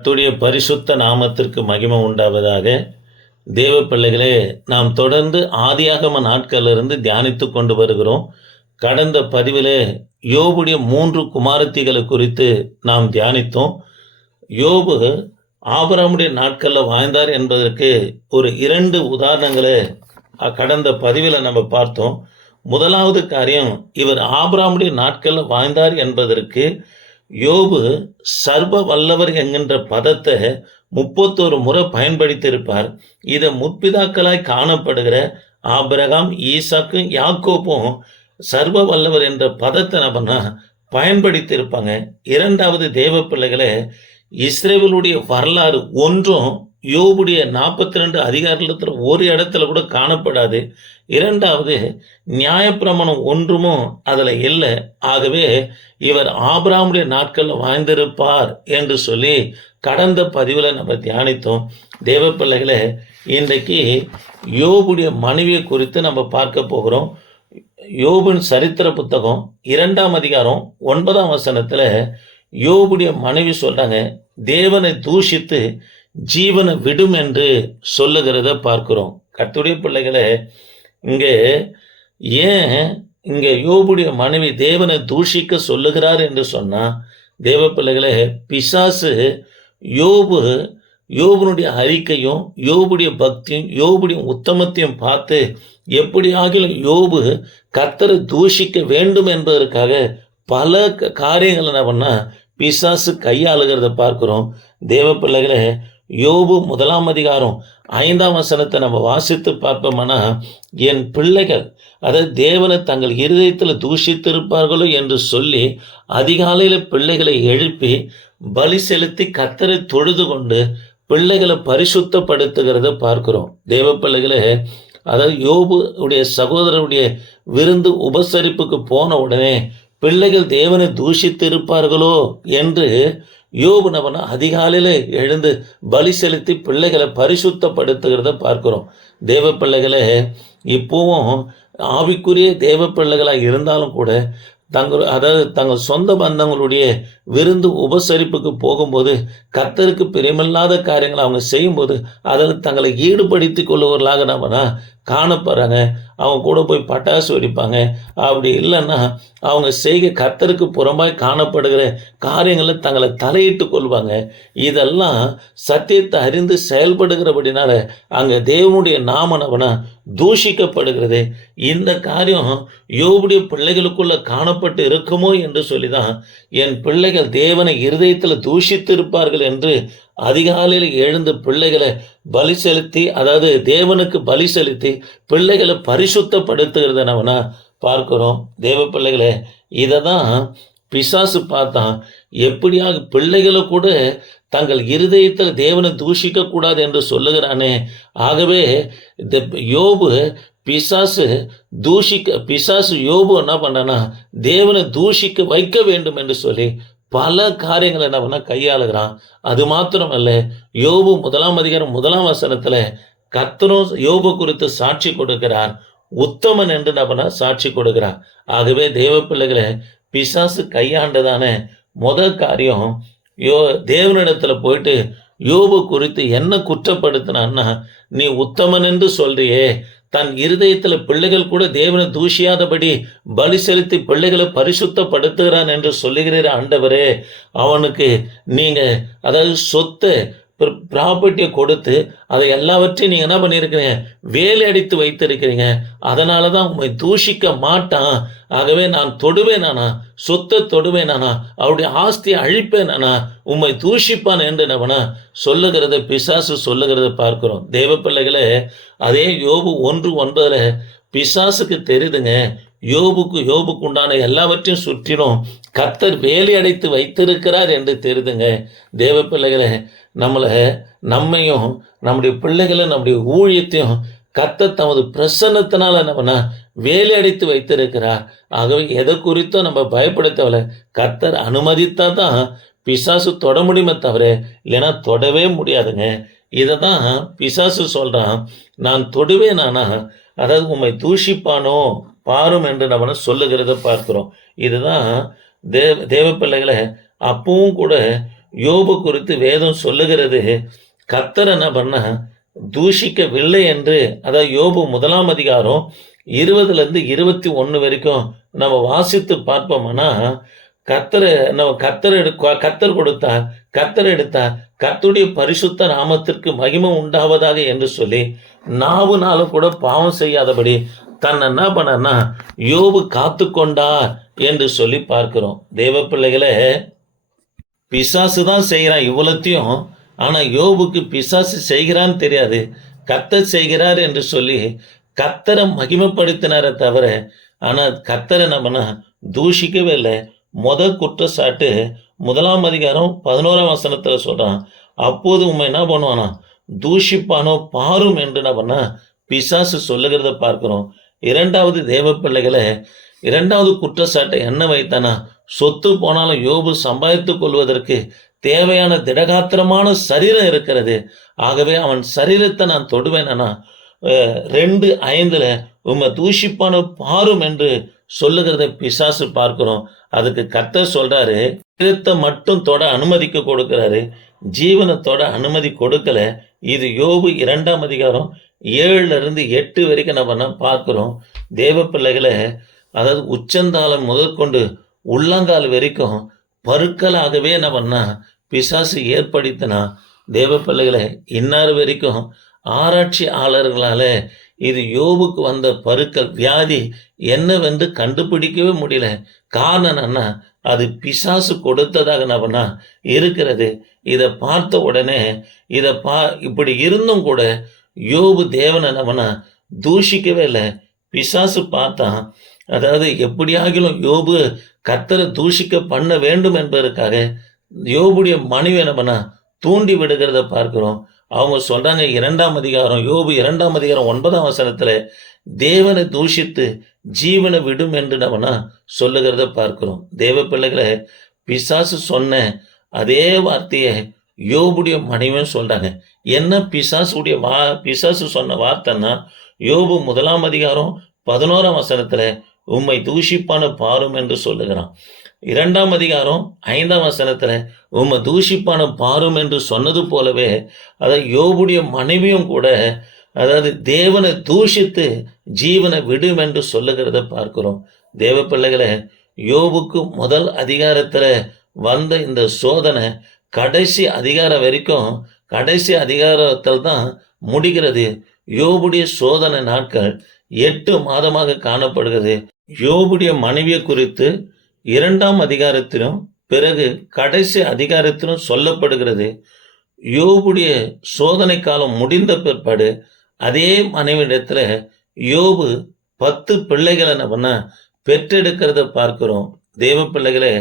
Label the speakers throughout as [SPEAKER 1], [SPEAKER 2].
[SPEAKER 1] கர்த்தருடைய பரிசுத்த நாமத்திற்கு மகிமை உண்டாவதாக. தேவ பிள்ளைகளே நாம் தொடர்ந்து ஆதியாகம நாட்களிலிருந்து தியானித்து கொண்டு வருகிறோம். கடந்த பதிவிலே யோபுடைய மூன்று குமாரத்திகளை குறித்து நாம் தியானித்தோம். யோபு ஆபராமுடைய நாட்களில் வாழ்ந்தார் என்பதற்கு ஒரு இரண்டு உதாரணங்களை கடந்த பதிவில் நம்ம பார்த்தோம். முதலாவது காரியம் இவர் ஆபராமுடைய நாட்களில் வாழ்ந்தார் என்பதற்கு யோபு சர்வ வல்லவர் என்கின்ற பதத்தை முப்பத்தோரு முறை பயன்படுத்தியிருப்பார். இதை முற்பிதாக்களாய் காணப்படுகிற ஆபிரகாம் ஈசாக்கும் யாக்கோப்பும் சர்வ வல்லவர் என்ற பதத்தை நம்ம பயன்படுத்தியிருப்பாங்க. இரண்டாவது தேவ பிள்ளைகளை இஸ்ரேவலுடைய வரலாறு ஒன்றும் யோபுடைய நாற்பத்தி ரெண்டு அதிகாரத்தில் ஒரு இடத்துல கூட காணப்படாது. இரண்டாவது நியாயப்பிரமாணம் ஒன்றுமும் அதில் இல்லை. ஆகவே இவர் ஆபிராமுடைய நாட்களில் வாழ்ந்திருப்பார் என்று சொல்லி கடந்த பதிவில் நம்ம தியானித்தோம். தேவ பிள்ளைகளை இன்றைக்கு யோபுடைய மனைவியை குறித்து நம்ம பார்க்க போகிறோம். யோபின் சரித்திர புத்தகம் இரண்டாம் அதிகாரம் ஒன்பதாம் வசனத்தில் யோபுடைய மனைவி சொல்கிறாங்க தேவனை தூஷித்து ஜீவனை விடும் என்று சொல்லுகிறத பார்க்கிறோம். கத்துடைய பிள்ளைகளை இங்கே ஏன் இங்கே யோபுடைய மனைவி தேவனை தூஷிக்க சொல்லுகிறார் என்று சொன்னா தேவ பிள்ளைகளை பிசாசு யோபு யோபனுடைய அறிக்கையும் யோபுடைய பக்தியும் யோபுடைய உத்தமத்தையும் பார்த்து எப்படியாகிலும் யோபு கத்தரை தூஷிக்க வேண்டும் என்பதற்காக பல காரியங்கள் என்ன பண்ணா பிசாசு கையாளுகிறத பார்க்கிறோம். தேவ பிள்ளைகளை யோபு முதலாம் அதிகாரம் ஐந்தாம் வசனத்தை நம்ம வாசித்து பார்ப்போம்னா என் பிள்ளைகள் அதாவது தேவனை தங்கள் இருதயத்தில் தூஷித்திருப்பார்களோ என்று சொல்லி அதிகாலையில் பிள்ளைகளை எழுப்பி பலி செலுத்தி கத்தரை தொழுது கொண்டு பிள்ளைகளை பரிசுத்தப்படுத்துகிறத பார்க்கிறோம். தேவ பிள்ளைகளை அதாவது யோபு உடைய சகோதரருடைய விருந்து உபசரிப்புக்கு போன உடனே பிள்ளைகள் தேவனை தூஷித்திருப்பார்களோ என்று யோபு அதிகாலையில் எழுந்து பலி செலுத்தி பிள்ளைகளை பரிசுத்தப்படுத்துகிறத பார்க்கிறோம். தேவ பிள்ளைகளை இப்போவும் ஆவிக்குரிய தேவ பிள்ளைகளாக இருந்தாலும் கூட தங்கள் அதாவது தங்கள் சொந்த பந்தங்களுடைய விருந்து உபசரிப்புக்கு போகும்போது கத்தருக்கு பிரியமில்லாத காரியங்களை அவங்க செய்யும்போது அதில் தங்களை ஈடுபடுத்திக் கொள்ளுவர்களாக காணப்படுறாங்க அவங்க கூட போய் பட்டாசு வெடிப்பாங்க. அப்படி இல்லைன்னா அவங்க செய்க கத்தருக்கு புறமாய் காணப்படுகிற காரியங்களில் தங்களை தலையிட்டு கொள்வாங்க. இதெல்லாம் சத்தியத்தை அறிந்து செயல்படுகிறபடினால அங்கே தேவனுடைய நாமனவனா தூஷிக்கப்படுகிறது. இந்த காரியம் யோபுடைய பிள்ளைகளுக்குள்ள காணப்பட்டு இருக்குமோ என்று சொல்லிதான் என் பிள்ளைகள் தேவனை இருதயத்தில் தூஷித்து இருப்பார்கள் என்று அதிகாலையில் எழுந்து பிள்ளைகளை பலி செலுத்தி அதாவது தேவனுக்கு பலி செலுத்தி பிள்ளைகளை பரிசுத்தப்படுத்துகிறத நம்ம பார்க்கிறோம்? தேவ பிள்ளைகளே இதை தான் பிசாசு பார்த்தான். எப்படியாக பிள்ளைகளை கூட தங்கள் இருதயத்தில் தேவனை தூஷிக்க கூடாது என்று சொல்லுகிறானே. ஆகவே இந்த யோபு பிசாசு தூஷிக்க பிசாசு யோபு என்ன பண்ணனா தேவனை தூஷிக்க வைக்க வேண்டும் என்று சொல்லி பல காரியங்களை என்ன பண்ண? கையாளுகிறான். அது மாத்திரமல்ல யோபு முதலாம் அதிகாரம் முதலாம் வசனத்துல கத்தரும் யோபு குறித்து சாட்சி கொடுக்கிறான் உத்தமன் என்று நம்ம சாட்சி கொடுக்கிறான் ஆகவே தேவ பிள்ளைகளை பிசாசு கையாண்டதான முதல் காரியம் யோ தேவனிடத்துல போயிட்டு யோபு குறித்து என்ன குற்றப்படுத்தினான்னா நீ உத்தமன் என்று சொல்றியே தன் இருதயத்தில் பிள்ளைகள் கூட தேவனை தூஷியாதபடி பலி செலுத்தி பிள்ளைகளை பரிசுத்தப்படுத்துகிறான் என்று சொல்லுகிறீர் ஆண்டவரே. அவனுக்கு நீங்கள் அதாவது சொத்தை ப்ராப்பர்ட்டியை கொடுத்து அதை எல்லாவற்றையும் நீங்கள் என்ன பண்ணியிருக்கிறீங்க? வேலை அடித்து வைத்திருக்கிறீங்க. அதனால தான் உண்மை தூஷிக்க மாட்டான். ஆகவே நான் தொடுவேன் நானா சொத்தை தொடுவேன் நானா அவருடைய ஆஸ்தியை அழிப்பேன் நானா உம்மை தூஷிப்பான் என்று நம்மனா சொல்லுகிறத பிசாசு சொல்லுகிறத பார்க்கிறோம். தேவ பிள்ளைகளே அதே யோபு ஒன்று ஒன்பதில் பிசாசுக்கு தெரியுதுங்க. யோபுக்கு யோபுக்கு உண்டான எல்லாவற்றையும் சுற்றிலும் கத்தர் வேலி அடைத்து வைத்திருக்கிறார் என்று தெரியுதுங்க தேவ பிள்ளைகளை நம்மளை நம்மையும் நம்முடைய பிள்ளைகளை நம்முடைய ஊழியத்தையும் கத்த தமது பிரசன்னத்தினால நம்மனா வேலி அடைத்து வைத்திருக்கிறார். ஆகவே எதை குறித்தும் நம்ம பயப்பட கத்தர் அனுமதித்தா தான் பிசாசு தொட முடியுமே தவிர இல்லைன்னா தொடவே முடியாதுங்க. இதை தான் பிசாசு சொல்கிறான் நான் தொடுவேன் நானா அதாவது உம்மை தூஷிப்பானோ? பாரும் என்று நம்ம சொல்லுகிறத பார்க்கிறோம். இதுதான் தேவ தேவ பிள்ளைகளை அப்பவும் கூட யோபு குறித்து வேதம் சொல்லுகிறது கத்தர் என்ன பண்ண தூஷிக்கவில்லை என்று அதாவது யோபு முதலாம் அதிகாரம் இருபதுல இருந்து இருபத்தி ஒன்று வரைக்கும் நம்ம வாசித்து பார்ப்போம்னா கத்தரை நம்ம கத்தர் எடு கத்தர் கொடுத்தா கத்தர் எடுத்தா கத்துடைய பரிசுத்த நாமத்திற்கு மகிமை உண்டாவதாக என்று சொல்லி நாவுனாலும் கூட பாவம் செய்யாதபடி தன்னை என்ன பண்ணனா யோபு காத்து கொண்டார் என்று சொல்லி பார்க்கிறோம். தேவ பிள்ளைகளை பிசாசு தான் செய்கிறான் இவ்வளத்தையும். ஆனால் யோபுக்கு பிசாசு செய்கிறான்னு தெரியாது. கத்தர் செய்கிறார் என்று சொல்லி கத்தரை மகிமைப்படுத்தினாரே தவிர ஆனால் கத்தரை நம்மனா தூஷிக்கவே இல்லை. முத குற்றச்சாட்டு முதலாம் அதிகாரம் பதினோராம் வசனத்தில் சொல்கிறான் அப்போது உண்மை என்ன பண்ணுவானா தூஷிப்பானோ பாரும் என்று என்ன பண்ணா பிசாசு சொல்லுகிறத பார்க்கிறோம். இரண்டாவது தேவ பிள்ளைகளை இரண்டாவது குற்றச்சாட்டை என்ன வைத்தானா? சொத்து போனாலும் யோபு சம்பாதித்துக் கொள்வதற்கு தேவையான திடகாத்திரமான சரீரம் இருக்கிறது. ஆகவே அவன் சரீரத்தை நான் தொடுவேனா ரெண்டு ஐந்துல உம்மை தூஷிப்பான பாரும் என்று சொல்லுகிறத பிசாசு பார்க்கிறோம். அதுக்கு கத்த சொல்றாரு சரீரத்தை மட்டும் தொட அனுமதிக்க கொடுக்கிறாரு. ஜீவனை தொட அனுமதி கொடுக்கல. இது யோபு இரண்டாம் அதிகாரம் ஏழுல இருந்து எட்டு வரைக்கும் நம்ம என்ன பார்க்குறோம். தேவ பிள்ளைகளை அதாவது உச்சந்தாளம் முதற்கொண்டு உள்ளங்கால் வரைக்கும் பருக்களாகவே என்ன பண்ணால் பிசாசு ஏற்படுத்தினா தேவ பிள்ளைகளை இன்னார் வரைக்கும் ஆராய்ச்சியாளர்களால் இது யோபுக்கு வந்த பருக்கள் வியாதி என்னவென்று கண்டுபிடிக்கவே முடியல. காரணம் என்ன அது பிசாசு கொடுத்ததாக நபனா இருக்கிறது. இதை பார்த்த உடனே இதை பா இப்படி இருந்தும் கூட யோபு தேவனை அவனை தூஷிக்கவே இல்லை. பிசாசு பார்த்தான் அதாவது எப்படியாகிலும் யோபு கத்தரை தூஷிக்க பண்ண வேண்டும் என்பதற்காக யோபுடைய மனைவி என்ன பண்ணா தூண்டி விடுகிறத பார்க்கிறோம். அவங்க சொல்றாங்க இரண்டாம் அதிகாரம் யோபு இரண்டாம் அதிகாரம் ஒன்பதாம் வசனத்துல தேவனை தூஷித்து ஜீவனை விடும் என்று நம்மனா சொல்லுகிறத பார்க்கிறோம். தேவ பிள்ளைகளை பிசாசு சொன்ன அதே வார்த்தையை யோபுடைய மனைவன் சொல்றாங்க. என்ன பிசாசுடைய வா பிசாசு சொன்ன வார்த்தைன்னா யோபு முதலாம் அதிகாரம் பதினோராம் வசனத்துல உம்மை தூஷிப்பான பாரும் என்று சொல்லுகிறான். இரண்டாம் அதிகாரம் ஐந்தாம் வசனத்துல உம்மை தூஷிப்பான பாரும் என்று சொன்னது போலவே அதாவது யோபுடைய மனைவியும் கூட அதாவது தேவனை தூஷித்து ஜீவனை விடும் என்று சொல்லுகிறத பார்க்கிறோம். தேவ பிள்ளைகளை யோபுக்கு முதல் அதிகாரத்தில் வந்த இந்த சோதனை கடைசி அதிகாரம் வரைக்கும் கடைசி அதிகாரத்தில் தான் முடிகிறது. யோபுடைய சோதனை நாட்கள் எட்டு மாதமாக காணப்படுகிறது. யோபுடைய மனைவியை குறித்து இரண்டாம் அதிகாரத்திலும் பிறகு கடைசி அதிகாரத்திலும் சொல்லப்படுகிறது. யோபுடைய சோதனை காலம் முடிந்த பிற்பாடு அதே மனைவிடத்துல யோபு பத்து பிள்ளைகளை நம்ம பெற்றெடுக்கிறத பார்க்கிறோம். தேவ பிள்ளைகளை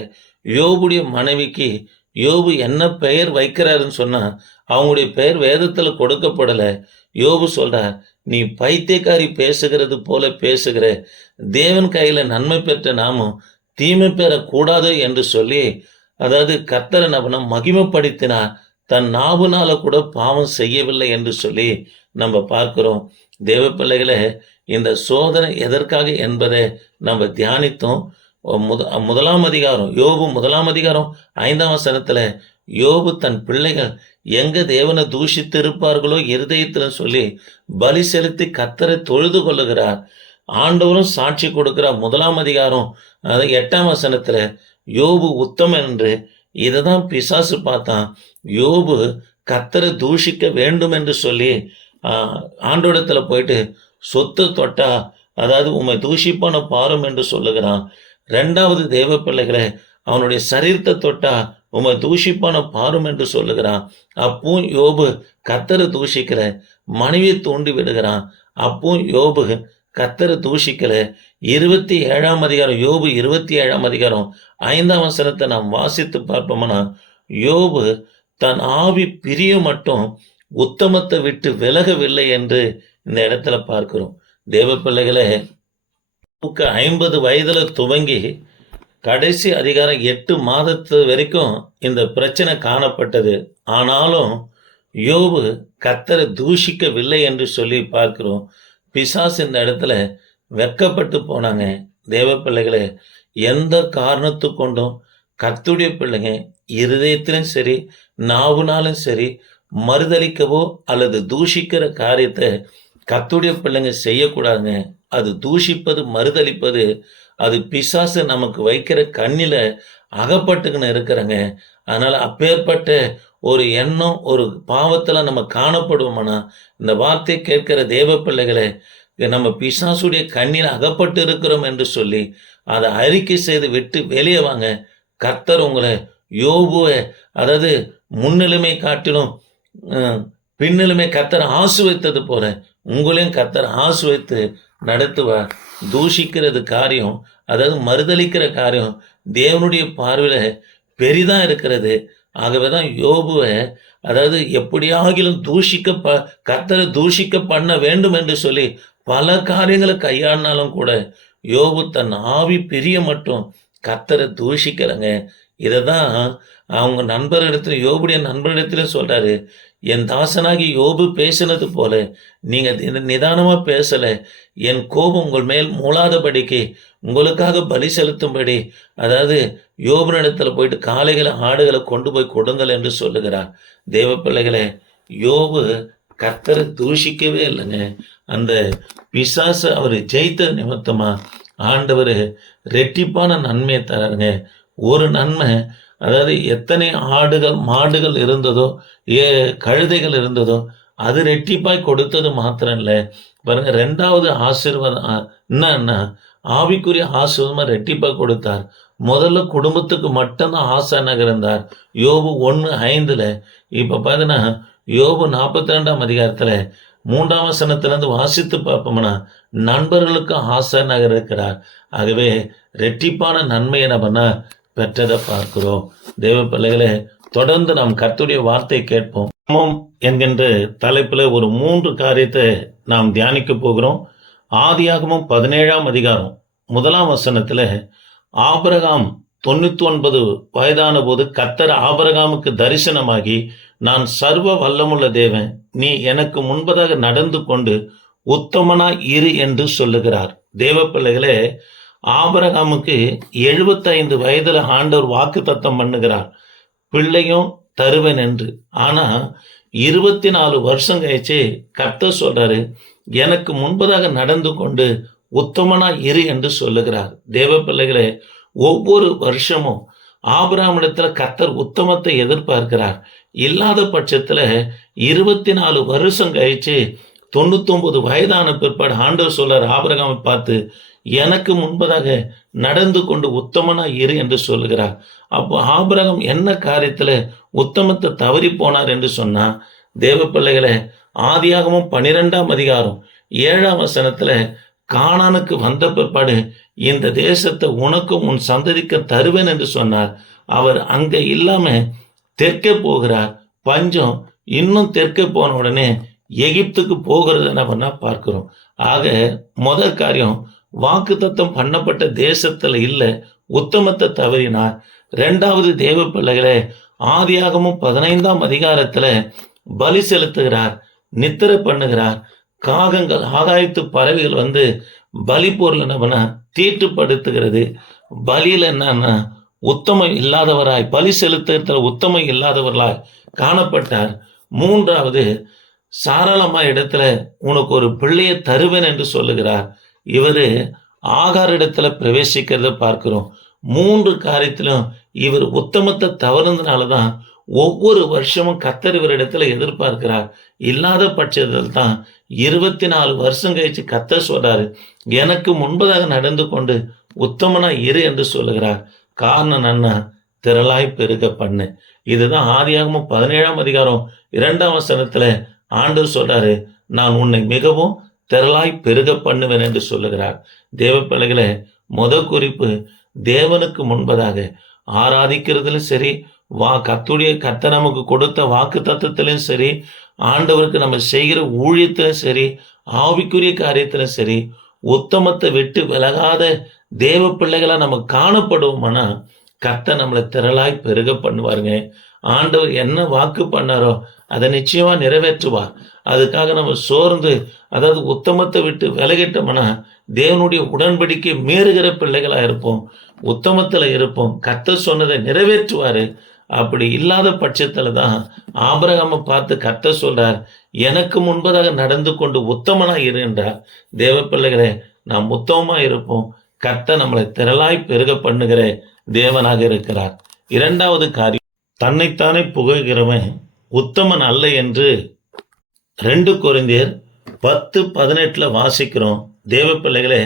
[SPEAKER 1] யோபுடைய மனைவிக்கு யோபு என்ன பெயர் வைக்கிறாருன்னு சொன்னா அவங்களுடைய பெயர் வேதத்துல கொடுக்கப்படல. யோபு சொல்றார் நீ பைத்தியக்காரி பேசுகிறது போல பேசுகிற. தேவன் கையில நன்மை பெற்ற நாமும் தீமை பெறக்கூடாது என்று சொல்லி அதாவது கத்தர நபனை மகிமைப்படுத்தினார். தன் நாவுனால கூட பாவம் செய்யவில்லை என்று சொல்லி நம்ம பார்க்கிறோம். தேவ பிள்ளைகளை இந்த சோதனை எதற்காக என்பதை நம்ம தியானித்தோம். முத முதலாம் அதிகாரம் யோபு முதலாம் அதிகாரம் ஐந்தாம் வசனத்தில் யோபு தன் பிள்ளைகள் எங்க தேவனை தூஷித்து இருப்பார்களோ இருதயத்தில் சொல்லி பலி செலுத்தி கத்தரை தொழுது கொள்ளுகிறார். ஆண்டவரும் சாட்சி கொடுக்கிறார். முதலாம் அதிகாரம் அதாவது எட்டாம் வசனத்துல யோபு உத்தம் என்று இதை தான் பிசாசு பார்த்தான். யோபு கத்தரை தூஷிக்க வேண்டும் என்று சொல்லி ஆண்டோடத்தில் போயிட்டு சொத்து தொட்டா அதாவது உண்மை தூஷிப்பான பாரும் என்று சொல்லுகிறான். ரெண்டாவது தேவ பிள்ளைகளை அவனுடைய சரீரத்தை தொட்டா உமை தூஷிப்பான பாரும் என்று சொல்லுகிறான். அப்போ யோபு கத்தரை தூஷிக்கல மனைவியை தூண்டி விடுகிறான். அப்பவும் யோபு கத்தரை தூஷிக்கல. இருபத்தி ஏழாம் அதிகாரம் யோபு இருபத்தி ஏழாம் அதிகாரம் ஐந்தாம் வசனத்தை நாம் வாசித்து பார்ப்போம்னா? யோபு தன் ஆவி பிரிய மட்டும் உத்தமத்தை விட்டு விலகவில்லை என்று இந்த இடத்துல பார்க்கிறோம். தேவ பிள்ளைகளை ஐம்பது வயதில் துவங்கி கடைசி அதிகாரம் எட்டு மாதத்து வரைக்கும் இந்த பிரச்சனை காணப்பட்டது. ஆனாலும் யோபு கத்தரை தூஷிக்கவில்லை என்று சொல்லி பார்க்கிறோம். பிசாஸ் இந்த இடத்துல வெக்கப்பட்டு போனாங்க. தேவ பிள்ளைகளே எந்த காரணத்து கொண்டும் கத்துடைய பிள்ளைங்க இருதயத்திலும் சரி நாவுனாலும் சரி மறுதளிக்கவோ அல்லது தூஷிக்கிற காரியத்தை கத்துடைய பிள்ளைங்க செய்யக்கூடாதுங்க. அது தூஷிப்பது மறுதளிப்பது அது பிசாசு நமக்கு வைக்கிற கண்ணில் அகப்பட்டுக்கின்னு இருக்கிறங்க. அதனால் அப்பேற்பட்ட ஒரு எண்ணம் ஒரு பாவத்தில் நம்ம காணப்படுவோம்னா இந்த வார்த்தை கேட்கிற தேவ பிள்ளைகளை நம்ம பிசாசுடைய கண்ணில் அகப்பட்டு இருக்கிறோம் என்று சொல்லி அதை அறிக்கை செய்து விட்டு வெளியே வாங்க. கர்த்தர் உங்களை யோபுவை அதாவது முன்னிலுமை காட்டிலும் பின்னிலுமே கத்தர் ஆசுவைத்தது போல உங்களையும் கர்த்தர் ஆசுவைத்து நடத்துவார் தூஷிக்கிறது காரியம் அதாவது மறுதளிக்கிற காரியம் தேவனுடைய பார்வையில் பெரிதாக இருக்கிறது. ஆகவே தான் யோபுவை அதாவது எப்படியாகிலும் தூஷிக்க ப கத்தரை தூஷிக்க பண்ண வேண்டும் என்று சொல்லி பல காரியங்களை கையாடினாலும் கூட யோபு தன் ஆவி பிரிய மட்டும் கத்தரை தூஷிக்கிறங்க இதை தான் அவங்க நண்பரிடத்துல யோபுடைய நண்பரிடத்துல சொல்றாரு. என் தாசனாகி யோபு பேசினது போல நீங்கள் தி- பேசலை. என் கோபம் உங்கள் மேல் மூளாதபடிக்கு உங்களுக்காக பலி செலுத்தும்படி அதாவது யோபனிடத்துல போயிட்டு காளைகளை ஆடுகளை கொண்டு போய் கொடுங்கள் என்று சொல்லுகிறார். தேவ பிள்ளைகளே யோபு கர்த்தரை தூஷிக்கவே இல்லைங்க. அந்த பிசாசு அவர் ஜெயித்த நிமித்தமாக ஆண்டவர் ரெட்டிப்பான நன்மையை தராருங்க. ஒரு நன்மை அதாவது எத்தனை ஆடுகள் மாடுகள் இருந்ததோ ஏ கழுதைகள் இருந்ததோ அது ரெட்டிப்பாய் கொடுத்தது மாத்திரம் இல்லை பாருங்க ரெண்டாவது ஆசீர்வாதம் என்னன்னா ஆவிக்குரிய ஆசீர்வாதமா ரெட்டிப்பாய் கொடுத்தார். முதல்ல குடும்பத்துக்கு மட்டும்தான் ஆசை இருந்தார். யோபு ஒன்று ஐந்துல இப்போ பார்த்தீங்கன்னா யோபு நாற்பத்தி ரெண்டாம் அதிகாரத்தில் மூன்றாம் வசனத்திலிருந்து வாசித்து பார்ப்போம்னா நண்பர்களுக்கு நகர் இருக்கிறார். ஆகவே ரெட்டிப்பான நன்மை என்ன பண்ணால் பெற்றதை பார்க்கிறோம். தேவ பிள்ளைகளே தொடர்ந்து நாம் கர்த்துடைய வார்த்தை கேட்போம். நாமும் என்கின்ற தலைப்பில் ஒரு மூன்று காரியத்தை நாம் தியானிக்க போகிறோம். ஆதியாகமும் பதினேழாம் அதிகாரம் முதலாம் வசனத்தில் ஆபரகாம் தொண்ணூத்தி ஒன்பது வயதான போது கத்தர் ஆபரகாமுக்கு தரிசனமாகி நான் சர்வ வல்லமுள்ள தேவன் நீ எனக்கு முன்பதாக நடந்து கொண்டு உத்தமனா இரு என்று சொல்லுகிறார். தேவ பிள்ளைகளே ஆபரகாமுக்கு எழுபத்தைந்து வயதில் ஆண்டவர் வாக்கு தத்தம் பண்ணுகிறார். பிள்ளையும் தருவேன் என்று. ஆனால் இருபத்தி நாலு வருஷம் கழிச்சு கர்த்தர் சொல்றாரு எனக்கு முன்பதாக நடந்து கொண்டு உத்தமனா இரு என்று சொல்லுகிறார். தேவ பிள்ளைகளே ஒவ்வொரு வருஷமும் ஆபராமிடத்தில் கர்த்தர் உத்தமத்தை எதிர்பார்க்கிறார். இல்லாத பட்சத்தில் இருபத்தி நாலு வருஷம் கழிச்சு தொண்ணூத்தொன்பது வயதான பிற்பாடு ஆண்டவர் சொல்றார் ஆபரகாமை பார்த்து எனக்கு முன்பதாக நடந்து கொண்டு உத்தமனா இரு என்று சொல்லுகிறார். அப்போ ஆபரகம் என்ன காரியத்துல உத்தமத்தை தவறி போனார் என்று சொன்னா தேவ பிள்ளைகளை ஆதியாகமும் பனிரெண்டாம் அதிகாரம் ஏழாம் வசனத்துல காணானுக்கு வந்த பிற்பாடு இந்த தேசத்தை உனக்கும் உன் சந்ததிக்க தருவேன் என்று சொன்னார். அவர் அங்க இல்லாம தெற்கே போகிறார். பஞ்சம் இன்னும் தெற்கே போன உடனே எகிப்துக்கு போகிறது பண்ணால் பார்க்கிறோம். ஆக முதல் காரியம் வாக்குத்தத்தம் பண்ணப்பட்ட தேசத்துல இல்ல உத்தமத்தை தவறினார். ரெண்டாவது தேவ பிள்ளைகளே ஆதியாகமும் பதினைந்தாம் அதிகாரத்துல பலி செலுத்துகிறார் நித்திரை பண்ணுகிறார். காகங்கள் ஆகாயத்து பறவைகள் வந்து பலி பொருள் என்னன்னா தீட்டுப்படுத்துகிறது. பலியில என்னன்னா உத்தமம் இல்லாதவராய் பலி செலுத்துறதுல உத்தமம் இல்லாதவர்களாய் காணப்பட்டார். மூன்றாவது சாராளமா இடத்துல உனக்கு ஒரு பிள்ளையை தருவேன் என்று சொல்லுகிறார். இவர் ஆகார் இடத்துல பிரவேசிக்கிறத பார்க்கிறோம். மூன்று காரியத்திலும் இவர் உத்தமத்தை தவறுனதுனால தான் ஒவ்வொரு வருஷமும் கத்தர் இவரிடத்துல எதிர்பார்க்கிறார். இல்லாத பட்சத்தில் தான் இருபத்தி நாலு வருஷம் கழிச்சு கத்தர் சொல்றாரு எனக்கு முன்பதாக நடந்து கொண்டு உத்தமனா இரு என்று சொல்லுகிறார். காரணம் என்ன? திரளாய் பெருக பண்ணு. இதுதான் ஆதியாகமும் பதினேழாம் அதிகாரம் இரண்டாம் வசனத்துல ஆண்டவர் சொல்றாரு நான் உன்னை மிகவும் திரளாய் பெருக பண்ணுவேன் என்று சொல்லுகிறார். தேவ பிள்ளைகளை முத குறிப்பு தேவனுக்கு முன்பதாக ஆராதிக்கிறதுலையும் சரி வா கத்துடைய கத்த நமக்கு கொடுத்த வாக்கு தத்துவத்திலையும் சரி ஆண்டவருக்கு நம்ம செய்கிற ஊழியத்திலும் சரி ஆவிக்குரிய காரியத்திலும் சரி உத்தமத்தை விட்டு விலகாத தேவ பிள்ளைகளாக நம்ம காணப்படுவோம்னா கத்த நம்மளை திரளாய் பெருக பண்ணுவாருங்க. ஆண்டவர் என்ன வாக்கு பண்ணாரோ அதை நிச்சயமா நிறைவேற்றுவார். அதுக்காக நம்ம சோர்ந்து அதாவது உத்தமத்தை விட்டு விலகிட்டோம்னா தேவனுடைய உடன்படிக்கை மீறுகிற பிள்ளைகளாக இருப்போம். உத்தமத்தில் இருப்போம். கத்த சொன்னதை நிறைவேற்றுவார். அப்படி இல்லாத பட்சத்தில் தான் ஆபரகாம பார்த்து கத்த சொல்றார் எனக்கு முன்பதாக நடந்து கொண்டு உத்தமனாக இரு தேவ பிள்ளைகளே நாம் உத்தமமாக இருப்போம். கத்த நம்மளை திரளாய் பெருக பண்ணுகிறேன். தேவனாக இருக்கிறார். இரண்டாவது காரியம் தன்னைத்தானே புகழ்கிறவன் உத்தமன் அல்ல என்று ரெண்டு குறைந்தியர் பத்து பதினெட்டில் வாசிக்கிறோம். தேவ பிள்ளைகளே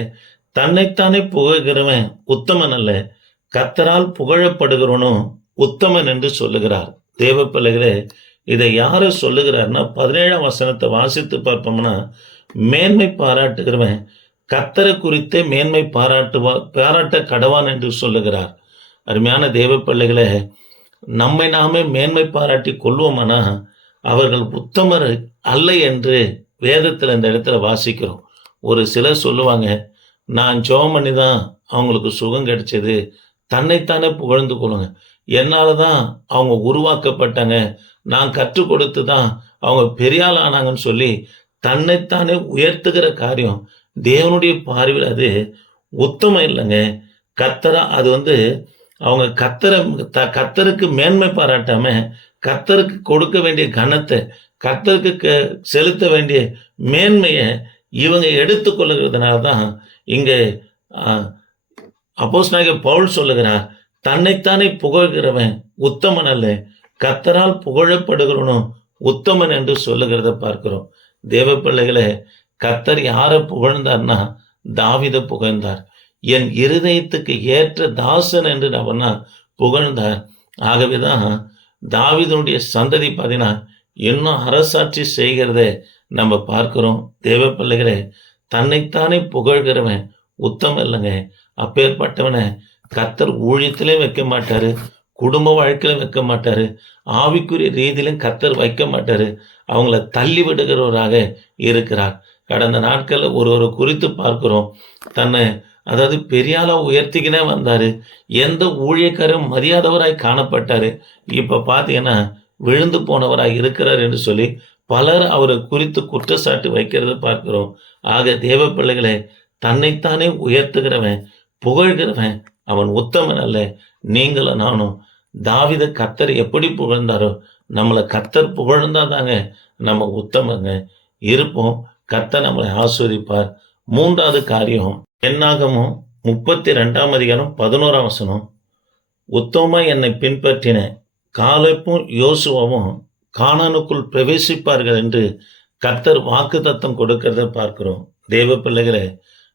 [SPEAKER 1] தன்னைத்தானே புகழ்கிறவன் உத்தமன் அல்ல கத்தரால் புகழப்படுகிறவனும் உத்தமன் என்று சொல்லுகிறார். தேவ பிள்ளைகளே இதை யாரு சொல்லுகிறார்னா பதினேழாம் வசனத்தை வாசித்து பார்ப்போம்னா மேன்மை பாராட்டுகிறவன் கத்தரை குறித்தே மேன்மை பாராட்டுவா பாராட்ட கடவான் என்று சொல்லுகிறார். அருமையான தேவ பிள்ளைகளை நம்மை நாமே மேன்மை பாராட்டி கொள்வோமானா? அவர்கள் உத்தமர் அல்ல என்று வேதத்தில் இந்த இடத்துல வாசிக்கிறோம். ஒரு சிலர் சொல்லுவாங்க நான் ஜோம் பண்ணி தான் அவங்களுக்கு சுகம் கிடைச்சது. தன்னைத்தானே புகழ்ந்து கொள்ளுங்க. என்னால் தான் அவங்க உருவாக்கப்பட்டாங்க. நான் கற்றுக் கொடுத்து தான் அவங்க பெரியாள் ஆனாங்கன்னு சொல்லி தன்னைத்தானே உயர்த்துகிற காரியம். தேவனுடைய பார்வையில் அது உத்தமம் இல்லைங்க. கத்தரா அது வந்து அவங்க கத்தரை த கத்தருக்கு மேன்மை பாராட்டாம கத்தருக்கு கொடுக்க வேண்டிய கனத்தை கத்தருக்கு க- செலுத்த வேண்டிய மேன்மையை இவங்க எடுத்துக்கொள்ளுகிறதுனால தான் இங்கே அப்போஸ் பவுல் சொல்லுகிறார் தன்னைத்தானே புகழ்கிறவன் உத்தமன் அல்ல கத்தரால் புகழப்படுகிறவனும் உத்தமன் என்று சொல்லுகிறத பார்க்கிறோம். தேவ பிள்ளைகளை கத்தர் யாரை புகழ்ந்தார்னா தாவித புகழ்ந்தார். என் இருதயத்துக்கு ஏற்ற தாசன் என்று அவனா புகழ்ந்தார். ஆகவேதான் தாவிதனுடைய சந்ததி பார்த்தீங்கன்னா இன்னும் அரசாட்சி செய்கிறத நம்ம பார்க்கிறோம். தேவ பிள்ளைகளே தன்னைத்தானே புகழ்கிறவன் உத்தம் இல்லைங்க. அப்பேற்பட்டவனை கத்தர் ஊழியத்திலே வைக்க மாட்டார் குடும்ப வாழ்க்கையிலும் வைக்க மாட்டார் ஆவிக்குரிய ரீதியிலும் கத்தர் வைக்க மாட்டார். அவங்கள தள்ளி விடுகிறவராக இருக்கிறார். கடந்த நாட்களில் ஒரு ஒரு குறித்து பார்க்கிறோம். தன்னை அதாவது பெரியாளா உயர்த்திக்கினே வந்தார். எந்த ஊழியக்காரும் மரியாதவராய் காணப்பட்டாரு. இப்போ பார்த்தீங்கன்னா விழுந்து போனவராக இருக்கிறார் என்று சொல்லி பலர் அவரை குறித்து குற்றச்சாட்டு வைக்கிறத பார்க்கிறோம். ஆக தேவ பிள்ளைகளை தன்னைத்தானே உயர்த்துகிறவன் புகழ்கிறவன் அவன் உத்தமன் அல்ல. நீங்களும் நானும் தாவித கத்தர் எப்படி புகழ்ந்தாரோ நம்மளை கத்தர் புகழ்ந்தா தாங்க நம்ம உத்தமங்க. இருப்போம். கத்தர் நம்மளை ஆஸ்வதிப்பார் மூன்றாவது காரியம் என்னாகமோ முப்பத்தி ரெண்டாம் அதிகாரம் பதினோராம் வசனம். உத்தமமா என்னை பின்பற்றின காலப்பும் யோசுவாவும் காணானுக்குள் பிரவேசிப்பார்கள் என்று கத்தர் வாக்கு தத்தம் கொடுக்கிறத பார்க்கிறோம். தேவ பிள்ளைகளை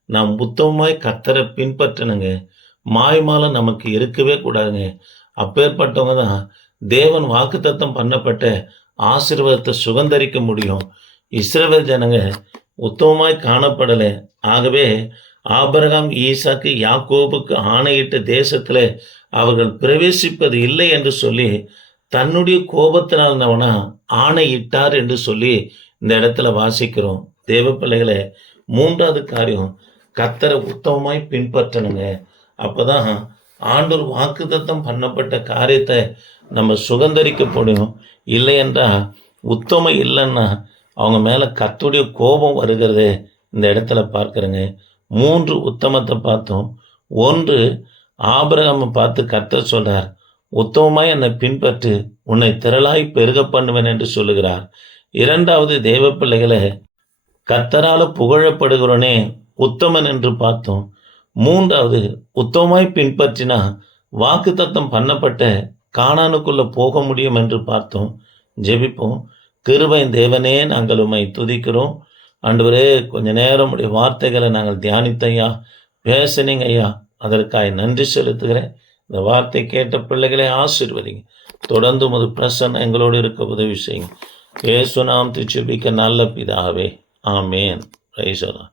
[SPEAKER 1] நாம் உத்தமமாய் கத்தரை பின்பற்றணுங்க மாய்மாலை நமக்கு இருக்கவே கூடாதுங்க. அப்பேற்பட்டவங்க தான் தேவன் வாக்குத்தத்தம் பண்ணப்பட்ட ஆசீர்வாதத்தை சுகந்தரிக்க முடியும். இஸ்ரவேல் ஜனங்க உத்தமமாய் காணப்படலை. ஆகவே ஆபிரகாம் ஈசாக்கு யாக்கோபுக்கு ஆணையிட்ட தேசத்தில் அவர்கள் பிரவேசிப்பது இல்லை என்று சொல்லி தன்னுடைய கோபத்தினால் அவனா ஆணையிட்டார் என்று சொல்லி இந்த இடத்துல வாசிக்கிறோம். தேவ பிள்ளைகளை மூன்றாவது காரியம் கத்தரை உத்தமமாய் பின்பற்றணுங்க. அப்பதான் ஆண்டூர் வாக்குத்தத்தம் பண்ணப்பட்ட காரியத்தை நம்ம சுகந்தரிக்க முடியும். இல்லை என்றால் உத்தமம் இல்லைன்னா அவங்க மேலே கத்துடைய கோபம் வருகிறதே இந்த இடத்துல பார்க்குறேங்க. மூன்று உத்தமத்தை பார்த்தோம். ஒன்று ஆபரகம் பார்த்து கத்த சொல்கிறார் உத்தமமாய் என்னை பின்பற்று உன்னை திரளாய் பெருக பண்ணுவேன் என்று சொல்லுகிறார். இரண்டாவது தேவ பிள்ளைகளை கத்தரால் புகழப்படுகிறோனே உத்தமன் என்று பார்த்தோம். மூன்றாவது உத்தமமாய் பின்பற்றினா வாக்குத்தத்தம் பண்ணப்பட்ட காணானுக்குள்ளே போக முடியும் என்று பார்த்தோம். ஜெபிப்போம். கிருபை தேவனே நாங்கள் உம்மை துதிக்கிறோம். ஆண்டவரே கொஞ்ச நேரம் உடைய வார்த்தைகளை நாங்கள் தியானித்தையா பேசினீங்க ஐயா. அதற்காக நன்றி செலுத்துகிறேன். இந்த வார்த்தை கேட்ட பிள்ளைகளை ஆசீர்வதிங்க. தொடர்ந்து உமது பிரசன்னம் எங்களோடு இருக்க உதவி செய்யுங்க. ஏசுநாம் திருச்சபிக்க நல்ல பிதாவே. ஆமேன். ரைசலாம்